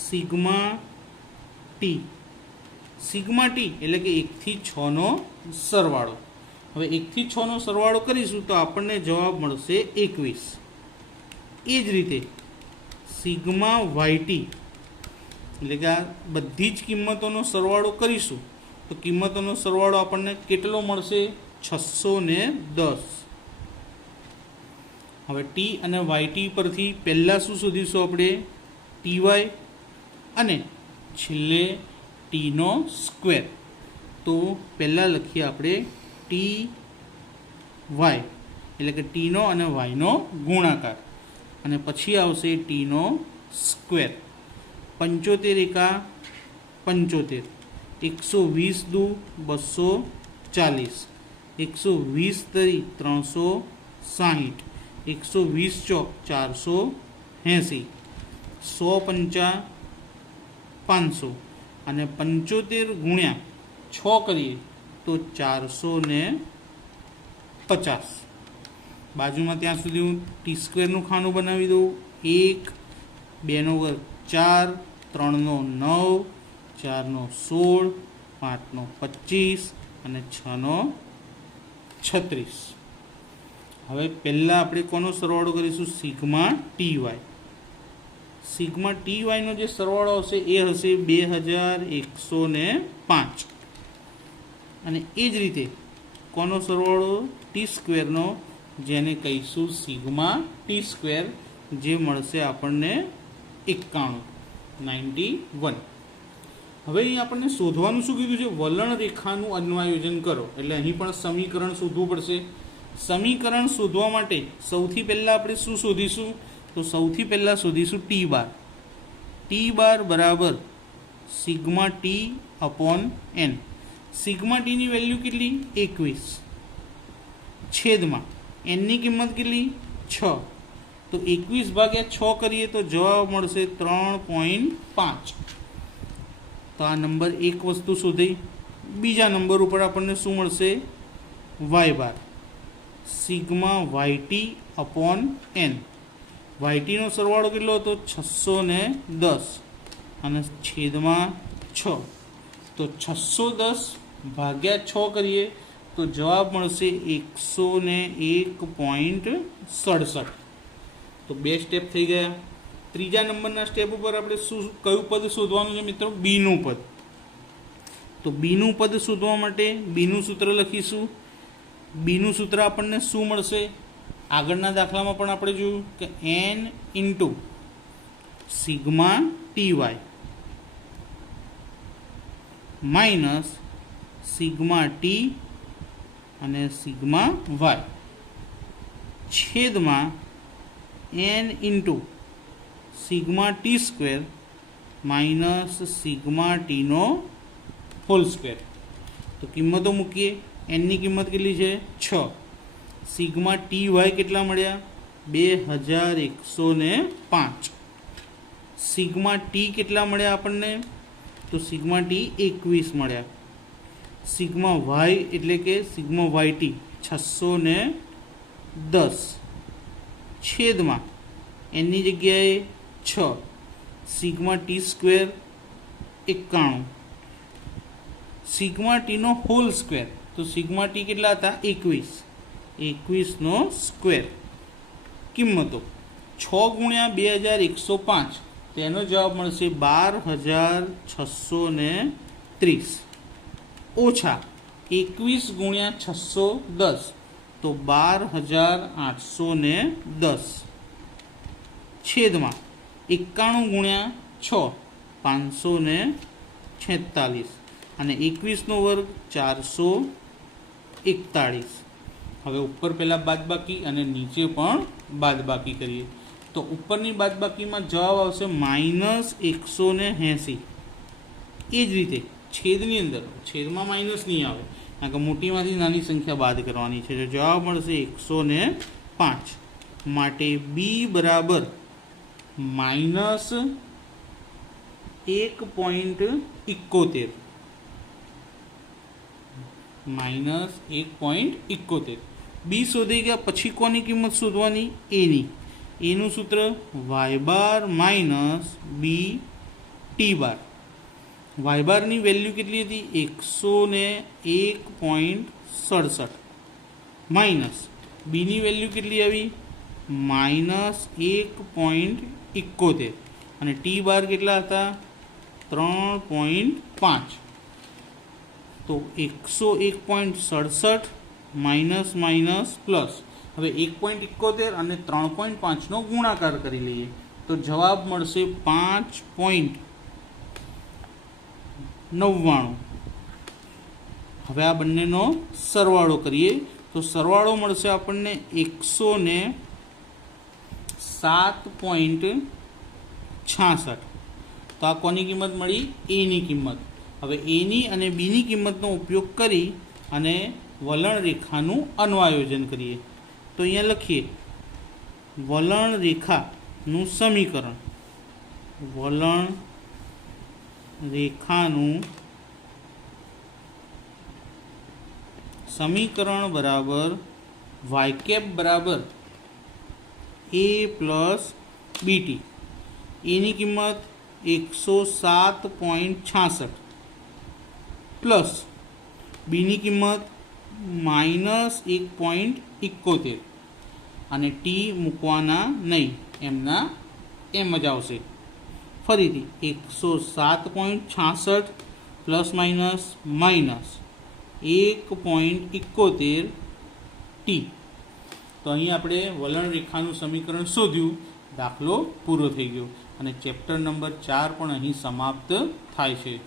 Sigma T. સિગ્મા ટી એટલે કે 1 થી 6નો સરવાળો. હવે 1 થી 6નો સરવાળો કરીશું તો આપણને જવાબ મળશે 21. એ જ રીતે સિગ્મા વાય ટી એટલે કે આ બધી જ કિંમતોનો સરવાળો કરીશું તો કિંમતોનો સરવાળો આપણને કેટલો મળશે? 610. હવે ટી અને વાય ટી પરથી પહેલાં શું શોધીશું આપણે? ટી વાય અને છેલ્લે ટીનો સ્ક્વેર. તો પહેલાં લખીએ આપણે ટી વાય એટલે કે ટીનો અને વાયનો ગુણાકાર અને પછી આવશે ટીનો સ્ક્વેર. 75 એકા 75, 120 દુ 240, 120 તરી 360, 120 ચોક 480, 100 પંચા 500 અને 75 ગુણ્યા 6 કરીએ તો 450. બાજુમાં ત્યાં સુધી હું ટી સ્ક્વેરનું ખાનું બનાવી દઉં. 1, 2નો વર્ગ 4, 3નો 9, 4નો 16, 5નો 25 અને 6નો 36. હવે પહેલાં આપણે કોનો સરવાળો કરીશું? Sigma t y. Sigma t વાયનો જે સરવાળો આવશે એ હશે 2105. અને એ જ રીતે કોનો સરવાળો? ટી સ્ક્વેરનો, જેને કહીશું સિગ્મા ટી સ્ક્વેર, જે મળશે આપણને 91. હવે અહીં આપણને શોધવાનું શું કીધું છે? વલણ રેખાનું અન્વયોજન કરો. એટલે અહીં પણ સમીકરણ શોધવું પડશે. સમીકરણ શોધવા માટે સૌથી પહેલાં આપણે શું શોધીશું? તો સૌથી પહેલાં શોધીશું ટી બાર. ટી બાર બરાબર sigma T upon N. Sigma ટીની વેલ્યુ કેટલી? 21. છેદમાં એનની કિંમત કેટલી? 6. તો 21 ભાગ્યા 6 કરીએ તો જવાબ મળશે 3.5. તો આ નંબર એક વસ્તુ શોધી. બીજા નંબર ઉપર આપણને શું મળશે? Y bar. Sigma y t upon n. Y ટીનો સરવાળો કેટલો હતો? 610 અને છેદમાં 6. તો 610 ભાગ્યા 6 કરીએ તો જવાબ મળશે 101.67. તો 2 સ્ટેપ થઈ ગયા. ત્રીજા નંબરના સ્ટેપ ઉપર આપણે કયું પદ શોધવાનું છે મિત્રો? બીનું પદ. તો બીનું પદ શોધવા માટે બીનું સૂત્ર લખીશું. બીનું સૂત્ર આપણને શું મળશે? આગળના દાખલામાં પણ આપણે જોયું કે n into sigma t y minus sigma t અને સિગ્મા વાય છેદમાં n into sigma t square minus sigma ટીનો હોલ સ્ક્વેર. તો કિંમતો મૂકીએ. એનની કિંમત કેટલી છે? 6. સિગ્મા ટી વાય કેટલા મળ્યા? 2105. સિગ્મા ટી કેટલા મળ્યા આપણને? તો સિગ્મા ટી 21 મળ્યા. સિગ્મા વાય એટલે કે સિગ્મા વાય ટી 610 છેદમાં એની જગ્યાએ 6 સિગ્મા ટી સ્ક્વેર 91. સિગ્મા ટીનો હોલ સ્ક્વેર. તો સિગ્મા ટી કેટલા હતા? 21નો સ્ક્વેર. કિંમતો 6 ગુણ્યા 2105 તેનો જવાબ મળશે 12630 ઓછા 21 ગુણ્યા 610 તો 12810 છેદમાં 91 ગુણ્યા 6 546 અને 21નો વર્ગ 441. હવે ઉપર પહેલાં બાદબાકી અને નીચે પણ બાદબાકી કરીએ તો ઉપરની બાદબાકીમાં જવાબ આવશે -180. એ જ રીતે છેદની અંદર છેદમાં માઇનસ નહીં આવે કારણ કે મોટીમાંથી નાની સંખ્યા બાદ કરવાની છે. તો જવાબ મળશે 105. માટે બી બરાબર -1.71. -1.71. બી શોધી ગયા પછી કોની કિંમત શોધવાની? એની. એનું સૂત્ર y બાર માઇનસ બી ટી બાર. y બારની વેલ્યુ કેટલી હતી? 101.67 માઇનસ બીની વેલ્યુ કેટલી આવી? -1.71 અને ટી બાર કેટલા હતા? 3.5. તો 101.67 માઇનસ માઇનસ પ્લસ. હવે 1.71 અને 3.5નો ગુણાકાર કરી લઈએ તો જવાબ મળશે 5.99. હવે આ બંનેનો સરવાળો કરીએ તો સરવાળો મળશે આપણને 107.66. તો આ કોની કિંમત મળી? એની કિંમત. હવે એની અને બીની કિંમતનો ઉપયોગ કરી અને વલણ રેખાનું અન્વયોજન કરીએ. તો અહીંયા લખીએ વલણ રેખાનું સમીકરણ. વલણ રેખાનું સમીકરણ બરાબર y કેપ બરાબર a પ્લસ બીટી. એની કિંમત 107.66 પ્લસ બીની કિંમત -1.71 અને ટી મૂકવાના નહીં, એમના એમ જ આવશે. ફરીથી 107.66 પ્લસ માઇનસ માઇનસ 1.71 ટી. તો અહીં આપણે વલણ રેખાનું સમીકરણ શોધ્યું. દાખલો પૂરો થઈ ગયો અને ચેપ્ટર નંબર 4 પણ અહીં સમાપ્ત થાય છે.